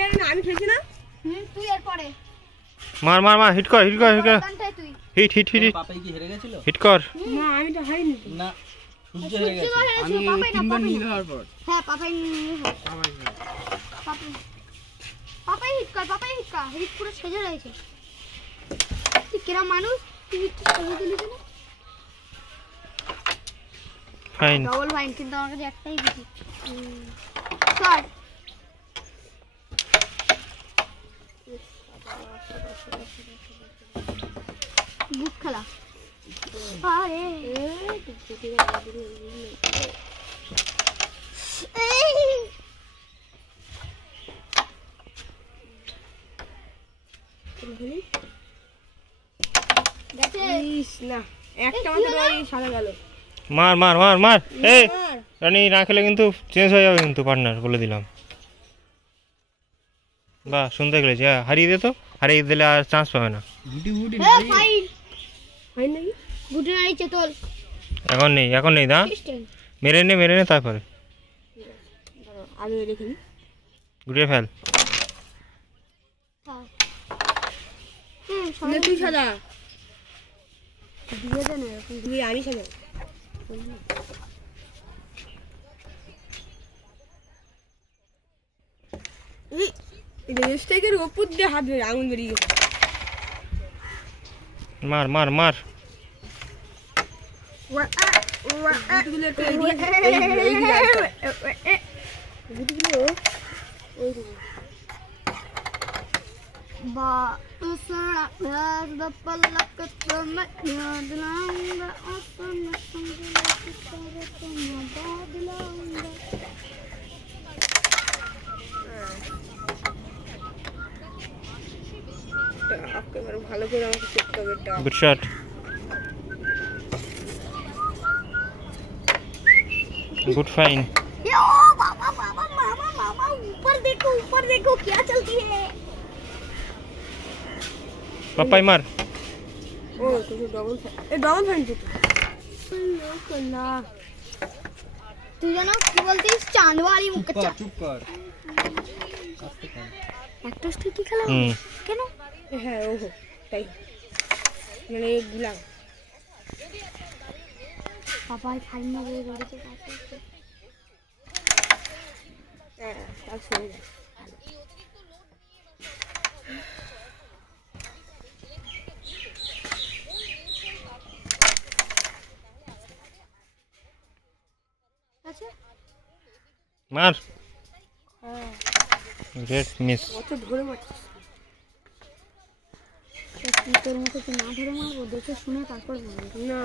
এর না আমি খেলছি না। তুই এর পরে মার মার মার হিট কর হিট কর হিট কর হিট হিট হিট পাপাই কি হেরে গেছিল? হিট কর। না আমি তো হারিনি না সূর্য হেরে গেছে। আমি তিনবার নীল হওয়ার পর হ্যাঁ পাপাই হিট কর হিট পুরো সেজে রয়েছে। তুই কিরা মানুষ তুই হিট সেজে দিলি কেন? ফাইন ডবল ফাইন কিন্তু আমার কাছে একটাই বেশি। চল বুক খেলা আরে না একটা মাত্র ওই সাদা গেল। মার মার মার মার এই রানী না খেলে কিন্তু চেঞ্জ হয়ে যাবে কিন্তু পার্টনার বলে দিলাম। বাহ সুন্দর খেলেছে হারিয়ে দে তো হারিয়ে দিলে আর চান্স পাবে না। গুটি গুটি ফাইন হয় নাকি গুটি নাইছে তোল এখন নেই দা মেরে নে তারপরে আমি দেখিনি গুটিয়ে ফেল। তুই সাদা দিয়ে দে না এরকম তুই আমি সাদা স্টেকের উপর দিয়ে হাত ধরে আঙুল বেরিয়ে গেছে। মার মার মার গুটিগুলো একটু গুটিগুলো ba usra da palak tama yadlanga apna sangla kisara tama badlanga आपके बारे में ভালো করে আমাকে চেক করবে এটা। Good shot good fine. यो बाबा बाबा मामा मामा ऊपर देखो क्या चलती है। पापाई मार ओ तो डबल फैन तो ना तू जाना কি বলতিস চাঁদ वाली মুকচ্চা চুপ কর একটা স্টিক কি খেলা কেন? হ্যাঁ ওহো তাই মানে গুলা পাপাই ফাইন না রে রোডে কাছে হ্যাঁ তার শুনে যা আচ্ছা मार ग्रेट मिस কত ধরে মারছিস তোর মতো তো না ধরে মারবো দেখে শুনে তারপর মারবো না